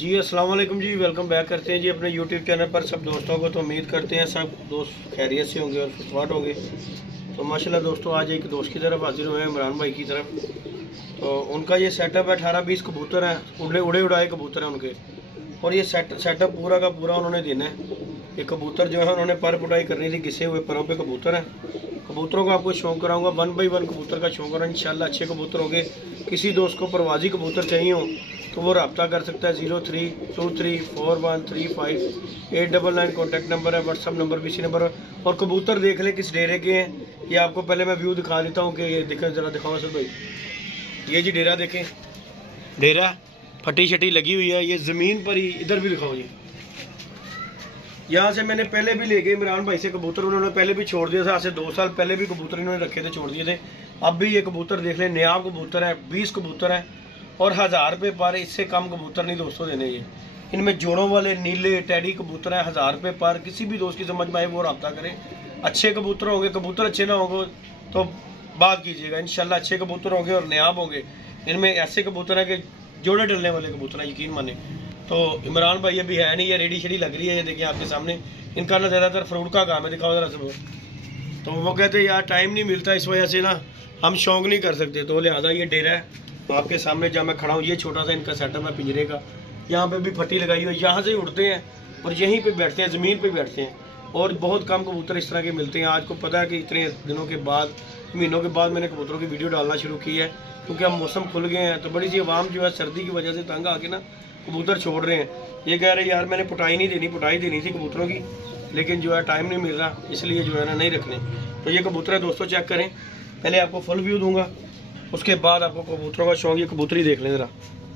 जी अस्सलाम वालेकुम जी, welcome back करते हैं जी अपने यूट्यूब चैनल पर सब दोस्तों को। तो उम्मीद करते हैं सब दोस्त खैरियत से होंगे और फिटफाट होंगे। तो माशाल्लाह दोस्तों आज एक दोस्त की तरफ हाजिर हुए हैं, इमरान भाई की तरफ। तो उनका ये सेटअप है, 18-20 कबूतर हैं, उड़े उड़ाए कबूतर हैं उनके। और ये सेटअप पूरा का पूरा उन्होंने देना है। ये कबूतर जो है उन्होंने पर पुटाई करनी थी, घिसे हुए परों पे कबूतर हैं। कबूतरों को आपको शौक कराऊंगा, 1 बाई 1 कबूतर का शौक कराऊंगा इंशाल्लाह। अच्छे कबूतर होंगे। किसी दोस्त को परवाजी कबूतर चाहिए हो तो वो रब्ता कर सकता है। 03234135 कॉन्टैक्ट नंबर है, व्हाट्सअप नंबर भी इसी नंबर है। और कबूतर देख ले किस डेरे के हैं, ये आपको पहले मैं व्यू दिखा देता हूँ कि ये देखें, ज़रा दिखाओ सर भाई। ये जी डेरा देखें, डेरा फटी शटी लगी हुई है, ये ज़मीन पर ही। इधर भी दिखाओ जी, यहाँ से मैंने पहले भी ले गए इमरान भाई से कबूतर, उन्होंने पहले भी छोड़ दिया था। आज से 2 साल पहले भी कबूतर इन्होंने रखे थे, छोड़ दिए थे। अब भी ये कबूतर देख लें, नया कबूतर है, 20 कबूतर है और 1000 रुपये पर। इससे कम कबूतर नहीं दोस्तों देने ये। इनमें जोड़ों वाले नीले टैडी कबूतर है, 1000 रुपये पर। किसी भी दोस्त की समझ में आए वो रब्ता करें। अच्छे कबूतर होंगे, कबूतर अच्छे ना होंगे तो बात कीजिएगा। इंशाल्लाह अच्छे कबूतर होंगे और नयाब होंगे। इनमें ऐसे कबूतर हैं कि जोड़े डलने वाले कबूतर हैं, यकीन माने। तो इमरान भाई अभी है नहीं, ये रेडी शेडी लग रही है, ये देखिए आपके सामने। इनका ना ज़्यादातर फ्रूट का काम है, दिखाओ ज़रा सब। तो वो कहते यार टाइम नहीं मिलता, इस वजह से ना हम शौक नहीं कर सकते। तो लिहाजा ये डेरा है आपके सामने जहाँ मैं खड़ा हूँ। ये छोटा सा इनका सेटअप है पिंजरे का। यहाँ पे भी फट्टी लगाई हुई है, यहाँ से ही उड़ते हैं और यहीं पे बैठते हैं, ज़मीन पे बैठते हैं। और बहुत कम कबूतर इस तरह के मिलते हैं। आज को पता है कि इतने दिनों के बाद, महीनों के बाद मैंने कबूतरों की वीडियो डालना शुरू की है, क्योंकि अब मौसम खुल गए हैं। तो बड़ी सी आवाम जो है सर्दी की वजह से तंग आके ना कबूतर छोड़ रहे हैं। ये कह रहे यार मैंने पुटाई देनी थी कबूतरों की, लेकिन जो है टाइम नहीं मिल रहा, इसलिए जो है ना नहीं रखने। तो ये कबूतर है दोस्तों, चेक करें। पहले आपको फुल व्यू दूंगा, उसके बाद आपको कबूतरों का शौक। ये कबूतरी देख लें ज़रा,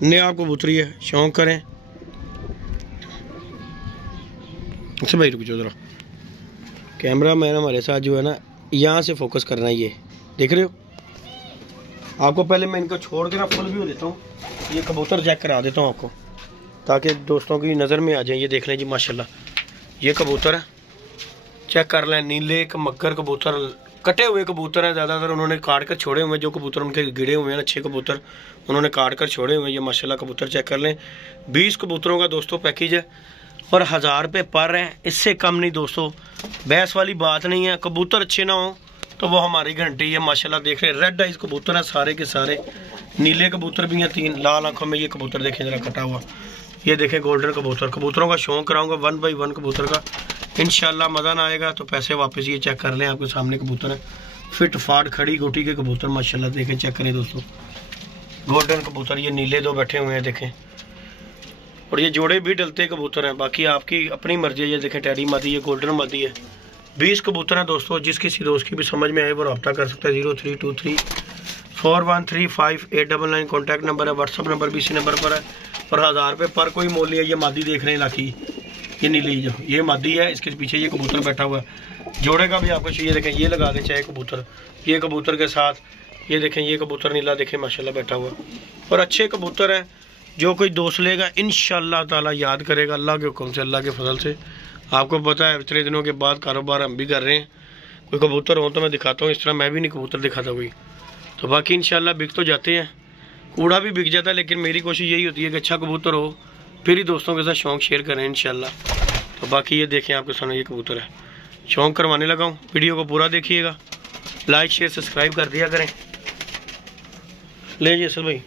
नया कबूतरी है, शौक करें। अच्छा भाई रुक जाओ ज़रा, कैमरा मैन हमारे साथ जो है ना यहाँ से फोकस करना है। ये देख रहे हो, आपको पहले मैं इनको छोड़ के ना फुल व्यू देता हूँ। ये कबूतर चेक करा देता हूँ आपको, ताकि दोस्तों की नज़र में आ जाए। ये देख लें जी माशाल्लाह, ये कबूतर है, चेक कर लें। नीले मक्कर कबूतर, कटे हुए कबूतर हैं ज़्यादातर, उन्होंने काट कर छोड़े हुए हैं। जो कबूतर उनके गिरे हुए हैं, अच्छे कबूतर उन्होंने काट कर छोड़े हुए हैं। ये माशाल्लाह कबूतर चेक कर लें। 20 कबूतरों का दोस्तों पैकेज है और 1000 रुपये पर है, इससे कम नहीं दोस्तों। बहस वाली बात नहीं है। कबूतर अच्छे ना हो तो वो हमारी गारंटी है। माशाल्लाह देख रहे हैं, रेड आइज कबूतर हैं सारे के सारे। नीले कबूतर भी हैं 3, लाल आंखों में। ये कबूतर देखें ज़रा कटा हुआ, ये देखें गोल्डन कबूतर। कबूतरों का शौक कराऊंगा 1 बाई 1 कबूतर का, इंशाल्लाह मज़ा ना आएगा तो पैसे वापस। ये चेक कर लें, आपके सामने कबूतर है, फिट फाट खड़ी गोटी के कबूतर माशाल्लाह देखें, चेक करें दोस्तों। गोल्डन कबूतर, ये नीले 2 बैठे हुए हैं देखें। और ये जोड़े भी डलते कबूतर हैं, बाकी आपकी अपनी मर्जी है। ये देखें टैडी मादी, ये गोल्डन मादी है। 20 कबूतर हैं दोस्तों, जिस किसी दोस्त की भी समझ में आए वो रब्ता कर सकता है। 03234135 कॉन्टैक्ट नंबर है, व्हाट्सअप नंबर भी इसी नंबर पर है। और 1000 रुपये पर कोई मोल है। ये मादी देख रहे हैं लाठी, ये नीली जो ये मादी है, इसके पीछे ये कबूतर बैठा हुआ है। जोड़े का भी आपको चाहिए देखें, ये लगा दें चाहे कबूतर, ये कबूतर के साथ ये देखें, ये कबूतर नीला देखें माशाल्लाह बैठा हुआ। और अच्छे कबूतर हैं, जो कोई दोस्त लेगा इंशाल्लाह ताला याद करेगा अल्लाह के हुक्म से, अल्लाह के फजल से। आपको पता है इतने दिनों के बाद कारोबार हम भी कर रहे हैं। कोई कबूतर हो तो मैं दिखाता हूँ, इस तरह मैं भी नहीं कबूतर दिखाता कोई। तो बाकी इंशाल्लाह बिक तो जाते हैं, कूड़ा भी बिक जाता है, लेकिन मेरी कोशिश यही होती है कि अच्छा कबूतर हो, फिर ही दोस्तों के साथ शौक शेयर करें इंशाल्लाह। तो बाकी ये देखें आपके सामने, ये कबूतर है, शौक करवाने लगा हूँ। वीडियो को पूरा देखिएगा, लाइक शेयर सब्सक्राइब कर दिया करें। ले जी असल भाई,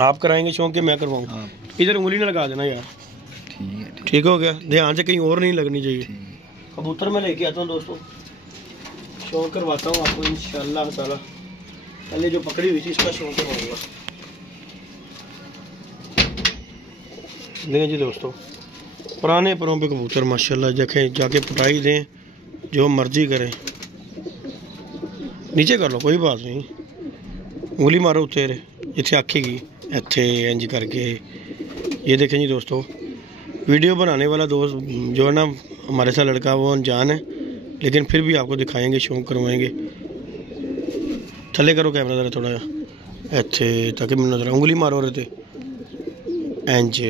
आप कराएंगे शौक के मैं करवाऊँ? इधर उंगली ना लगा देना यार, ठीक हो गया? ध्यान से कहीं और नहीं लगनी चाहिए। कबूतर मैं लेके आता हूँ दोस्तों, शौक करवाता हूँ आपको इंशाल्लाह ताला। पहले जो पकड़ी हुई थी इसका शौक करवाऊंगा। देखें जी दोस्तों, पुराने परों पे कबूतर माशाल्लाह देखें, जाके पुटाई दें, जो मर्जी करें। नीचे कर लो कोई बात नहीं, उंगली मारो उत्ते जिथे आखेगी, इत्थे इंज करके। ये देखें जी दोस्तों, वीडियो बनाने वाला दोस्त जो है ना हमारे साथ लड़का, वो अनजान है, लेकिन फिर भी आपको दिखाएंगे, शौक करवाएंगे। थले करो कैमरा ज़रा थोड़ा इत्थे, ताकि मैं नजर। उंगली मारो रहते इंज।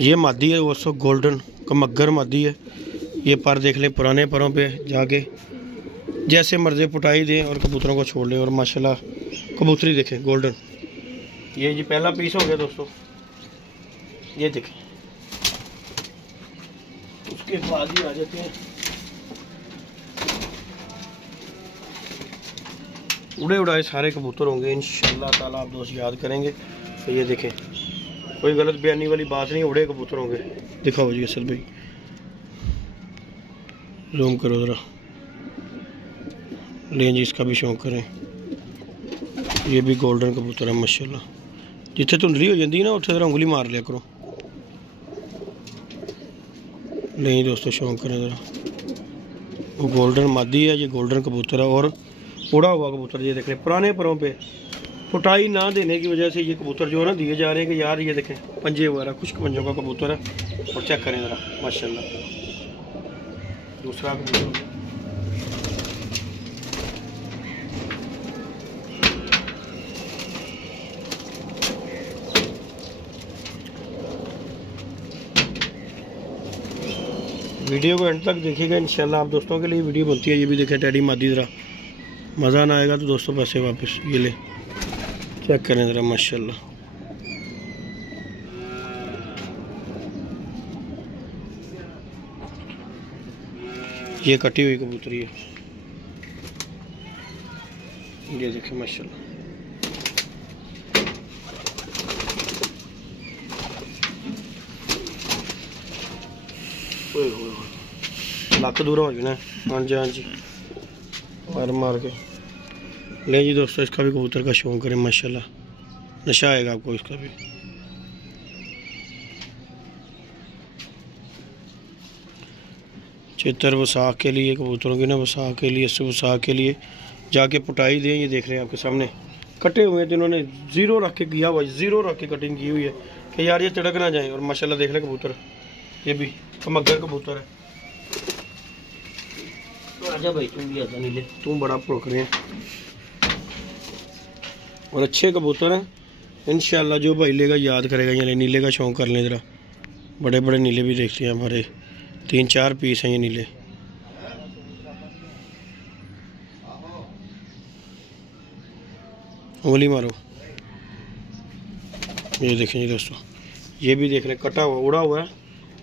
ये मादी है दोस्तों, गोल्डन कमग्गर मादी है। ये पर देख लें, पुराने परों पे जाके जैसे मर्जी पुटाई दें और कबूतरों को छोड़ लें। और माशाल्लाह कबूतरी देखें गोल्डन। ये जी पहला पीस हो गया दोस्तों, ये देखें, उसके बाद ही आ जाते हैं उड़े उड़ाए सारे कबूतर होंगे इंशाल्लाह ताला। आप दोस्त याद करेंगे तो ये देखें, कोई गलत बयानी वाली बात नहीं, उड़े कबूतर होंगे। दिखाओ जी असल भाई, जूम करो ज़रा, लें जी इसका भी शौक करें। ये भी गोल्डन कबूतर है माशाल्लाह। जिथे धुंधली हो जाती है ना उत्थे ज़रा उंगली मार लिया करो। नहीं दोस्तों शौक करें ज़रा, वो गोल्डन मादी है, ये गोल्डन कबूतर है और उड़ा हुआ कबूतर। ये देख रहे पुराने परों पे फुटाई ना देने की वजह से ये कबूतर जो है ना दिए जा रहे हैं कि यार ये देखें पंजे वगैरह खुश्क पंजों का कबूतर है। और चेक करें ज़रा माशाल्लाह दूसरा कबूतर। वीडियो को एंड तक देखिएगा इंशाल्लाह। आप दोस्तों के लिए वीडियो बनती है। ये भी देखें टैडी मादी, ज़रा मज़ा ना आएगा तो दोस्तों पैसे वापस। ये ले चेक करें ज़रा माशाल्लाह। ये कटी हुई कबूतरी है, ये देखें माशाल्लाह। लक दूर हो जाना। हाँ जी हाँ जी, मार मार के ले जी दोस्तों। इसका भी कबूतर का शौक करें माशाल्लाह, नशा आएगा आपको इसका भी। चित्र वसाख के लिए कबूतरों की ना, वसाख के लिए, वसाख के लिए जाके पुटाई दें। ये देख रहे हैं आपके सामने कटे हुए हैं, तो इन्होंने ज़ीरो रख के किया हुआ, ज़ीरो रख के कटिंग की हुई है कि यार ये तिड़क ना जाए। और माशाल्लाह देख ले कबूतर, ये भी मगर कबूतर है। आजा भाई तुम भी आजा नीले, तुम बड़ा भुड़क रहे हैं और अच्छे कबूतर हैं इंशाल्लाह। जो भाई लेगा याद करेगा। ये नीले का शौक कर लें ज़रा, बड़े बड़े नीले भी देखते हैं हमारे, 3-4 पीस हैं ये नीले। उंगली मारो। ये देखें जी दोस्तों, ये भी देख लें कटा हुआ, उड़ा हुआ है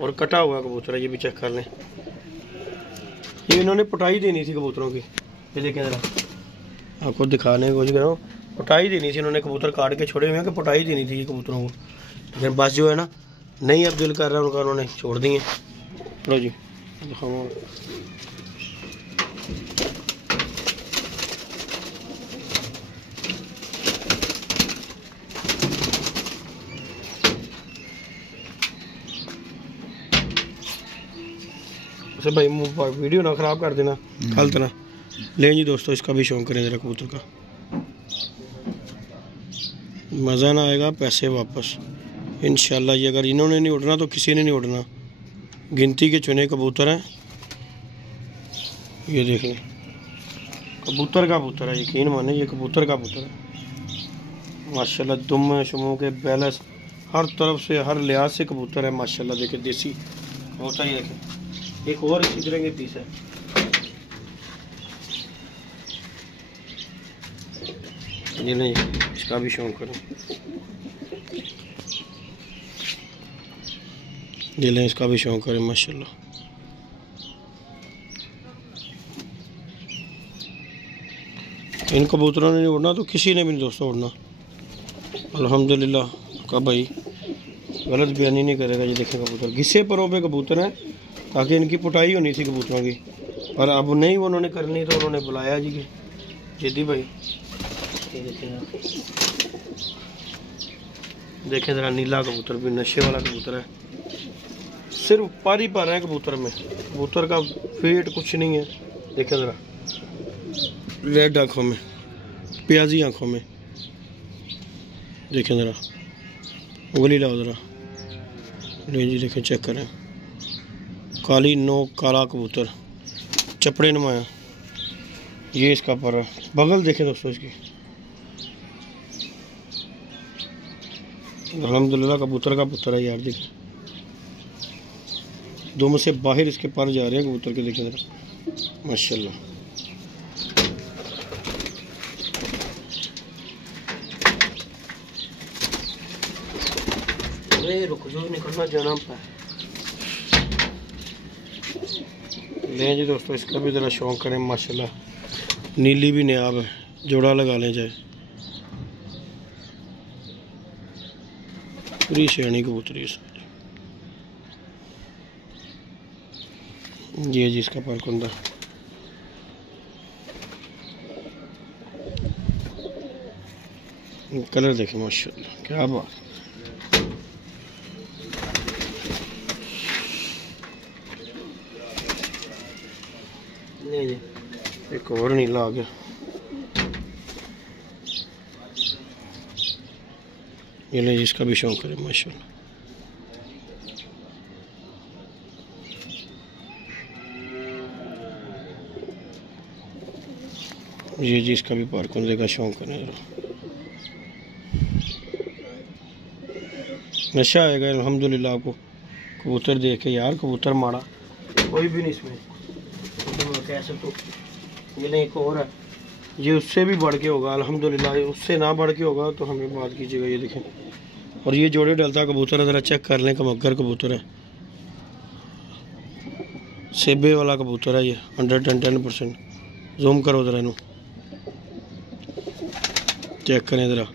और कटा हुआ कबूतर है। ये भी चेक कर लें। ये इन्होंने पुटाई देनी थी कबूतरों की। ये देखें ज़रा, आपको दिखाने की कोशिश कर रहा हूँ। पुटाई देनी थी इन्होंने, कबूतर काट के छोड़े हुए हैं कि पुटाई देनी थी ये कबूतरों को। लेकिन बस जो है ना, नहीं अब दिल कर रहा है उनका, उन्होंने छोड़ दिए। लो जी दिखाओ। भाई वीडियो ना ख़राब कर देना गलत ना। ले जी दोस्तों, इसका भी शौक करें ज़रा कबूतर का। मज़ा ना आएगा पैसे वापस इंशाल्लाह। ये अगर इन्होंने नहीं उड़ना तो किसी ने नहीं उड़ना। गिनती के चुने कबूतर हैं। ये देख लें, कबूतर का कबूतर है, यकीन माने ये कबूतर का कबूतर है माशाल्लाह। दुम शुमों के बैलेंस हर तरफ से, हर लिहाज से कबूतर है माशाल्लाह। देखें देसी कबूतर, ये देखें एक और इसी तरह के पीस है। ये नहीं, इसका भी शौक करें। ये लें, इसका भी शौक करें माशाल्लाह। इन कबूतरों ने नहीं उड़ना तो किसी ने भी नहीं दोस्तों उड़ना अल्हम्दुलिल्लाह का। भाई गलत बयानी नहीं करेगा। ये देखें कबूतर घिसे परों पे कबूतर हैं, ताकि इनकी पुटाई होनी थी कबूतरों की, और अब नहीं उन्होंने करनी तो उन्होंने बुलाया जी जिद्दी भाई। ये देखें ज़रा, नीला कबूतर भी नशे वाला कबूतर है। सिर्फ पर ही पर है कबूतर में, कबूतर का वेट कुछ नहीं है। देखें ज़रा, रेड आँखों में, प्याजी आँखों में। देखें ज़रा, उंगली लाओ ज़रा, ले जी देखें, चेक करें। काली नोक काला कबूतर, चपड़े नुमाया। ये इसका पर है। बगल देखें दोस्तों इसकी, अल्हम्दुलिल्लाह कबूतर का पुत्र है यार। देखें दुम से बाहर इसके पर जा रहे हैं कबूतर के। देखें ज़रा माशाल्लाह। अरे रुक जो, निकलना जाना पे। लें जी दोस्तों, इसका भी ज़रा शौक़ करें माशाल्लाह। नीली भी नायाब है, जोड़ा लगा लें चाहे। पूरी शैनी कबूतरी इसमें। ये जी इसका परकुंदा। कलर देखें माशाल्लाह, क्या बात। एक और नीला आ गया। ये ले, इसका भी शौक करें माशाल्लाह। ये जी इसका भी पारकुंदे का शौक करें। नशा आएगा अल्हम्दुलिल्लाह आपको कबूतर देख के। यार कबूतर मारा कोई भी नहीं इसमें, कह सकते। ये नहीं, एक और है, ये उससे भी बढ़ के होगा अल्हम्दुलिल्लाह। उससे ना बढ़ के होगा तो हमें बात कीजिएगा। ये देखें, और ये जोड़े डलता कबूतर है, ज़रा चेक कर लें। कमगर कबूतर है, सेबे वाला कबूतर है ये, 110%। जूम करो ज़रा, इनू चेक करें ज़रा।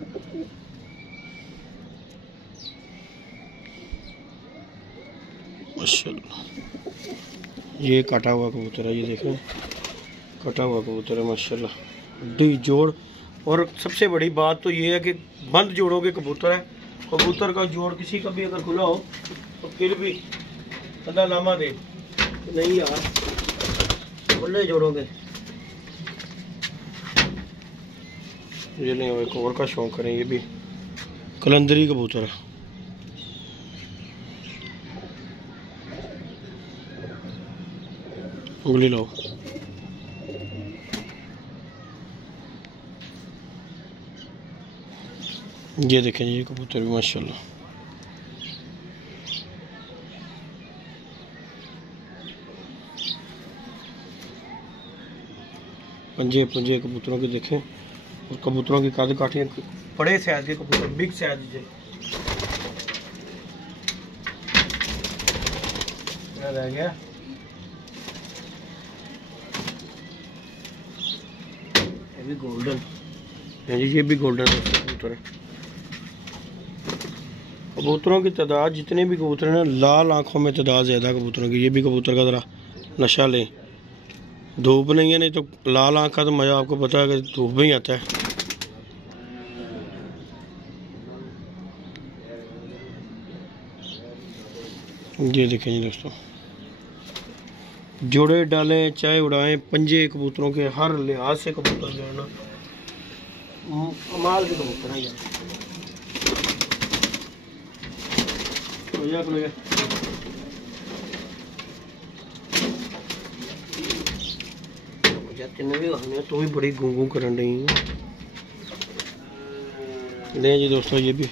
माशाल्लाह, ये कटा हुआ कबूतर है। ये देखें, कटा हुआ कबूतर है माशाल्लाह, डी जोड़। और सबसे बड़ी बात तो ये है कि बंद जोड़ों के कबूतर है। कबूतर का जोड़ किसी का भी अगर खुला हो तो फिर भी बंदा लामा दे, नहीं यार खुले जोड़ोगे। ये नहीं, एक और का शौक करें। ये भी कलंदरी कबूतर है। उंगली लो। ये देखें ये कबूतर भी माशाल्लाह। पंजे पंजे कबूतरों के देखें, और कबूतरों की कद काठियाँ बड़े साइज के कबूतर, बिग साइज के। क्या रह गया? ये भी गोल्डन है जी, ये भी गोल्डन कबूतर है। कबूतरों की तादाद जितने भी कबूतर हैं ना, लाल आंखों में तादाद ज़्यादा कबूतरों की। ये भी कबूतर का ज़रा नशा लें। धूप नहीं है, नहीं तो लाल आंख का तो मज़ा आपको पता है कि धूप में ही आता है। ये देखें जी दोस्तों, जोड़े डालें चाहे उड़ाएं, पंजे कबूतरों के हर लिहाज से कबूतर जो है ना कमाल के कबूतर है यार। तो भी बड़ी गूंगू करन रही है। ले जी दोस्तों, ये भी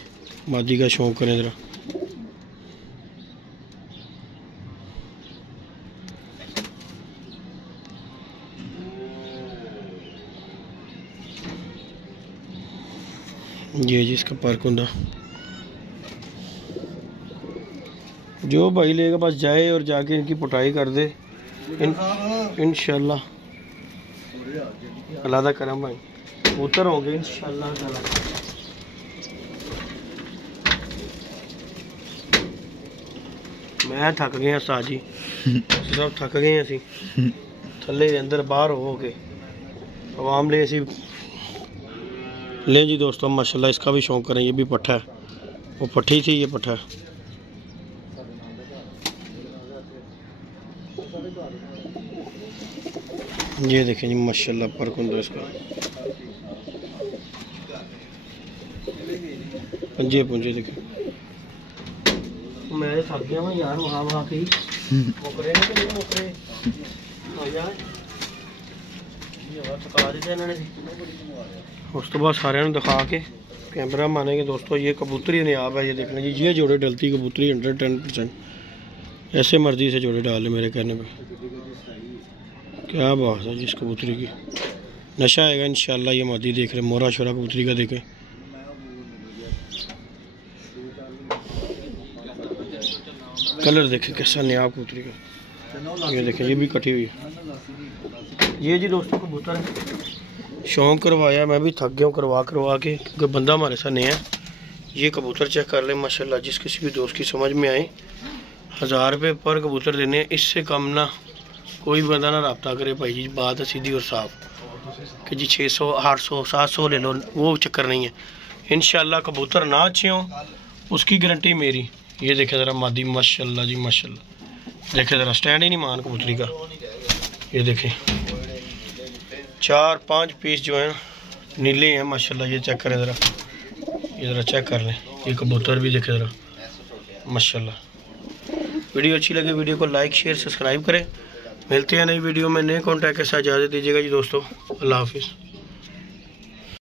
मादी का शौक करें ज़रा। ये जी इसका पारकुंदा। जो भाई लेगा बस जाए और जाके इनकी पुटाई कर दे, इंशाल्लाह अल्लाह दा करम भाई कबूतर होंगे इंशाल्लाह ताला। मैं थक गया साजी, सब थक गए असी थले अंदर बाहर हो के आवाम ले असी। ले जी दोस्तों माशाल्लाह, इसका भी शौक करें। ये भी पट्ठा है, वो पट्ठी थी, ये पट्ठा है। ये देखें जी माशाल्लाह परकुंदा इसका, पंजे पुंजे देखें। मैं थक गया हूँ यार वहाँ वहाँ के ही मुकरे ने नहीं मुकरे यार, थका दिता इन्होंने। उस तो बाद सारे दिखा के कैमरा मानेंगे दोस्तों। ये कबूतरी नायाब है, ये देखना जी। ये जोड़े डलती कबूतरी 110%। ऐसे मर्जी से जोड़े डाले मेरे कहने पे। क्या बात है जिस कबूतरी की, नशा आएगा इंशाल्लाह। ये मादी देख रहे, मोरा शोरा कबूतरी का देखें। कलर देखें कैसा नया कबूतरी का, ये देखें ये भी कटी हुई है। ये जी दोस्तों कबूतर है, शौक करवाया, मैं भी थक गया हूँ करवा के, क्योंकि बंदा हमारे साथ नहीं है। ये कबूतर चेक कर ले माशाल्लाह, जिस किसी भी दोस्त की समझ में आए 1000 रुपये पर कबूतर देने, इससे कम ना कोई बंदा ना रब्ता करे भाई जी। बात है सीधी और साफ कि जी 600 800 700 ले लो, वो चक्कर नहीं है। इंशाल्लाह कबूतर ना अच्छे हों उसकी गारंटी मेरी। ये देखे ज़रा मादी माशाल्लाह जी माशाल्लाह, देखे ज़रा स्टैंड ही नहीं मान कबूतरी का। ये देखें 4-5 पीस जो है नीले हैं माशाल्लाह। ये चेक करें ज़रा, ये ज़रा चेक कर लें, ये कबूतर भी देखे ज़रा माशाल्लाह। वीडियो अच्छी लगे वीडियो को लाइक शेयर सब्सक्राइब करें। मिलते हैं नई वीडियो में नए कॉन्टैक्ट के साथ। इजाज़त दीजिएगा जी दोस्तों, अल्लाह हाफिज़।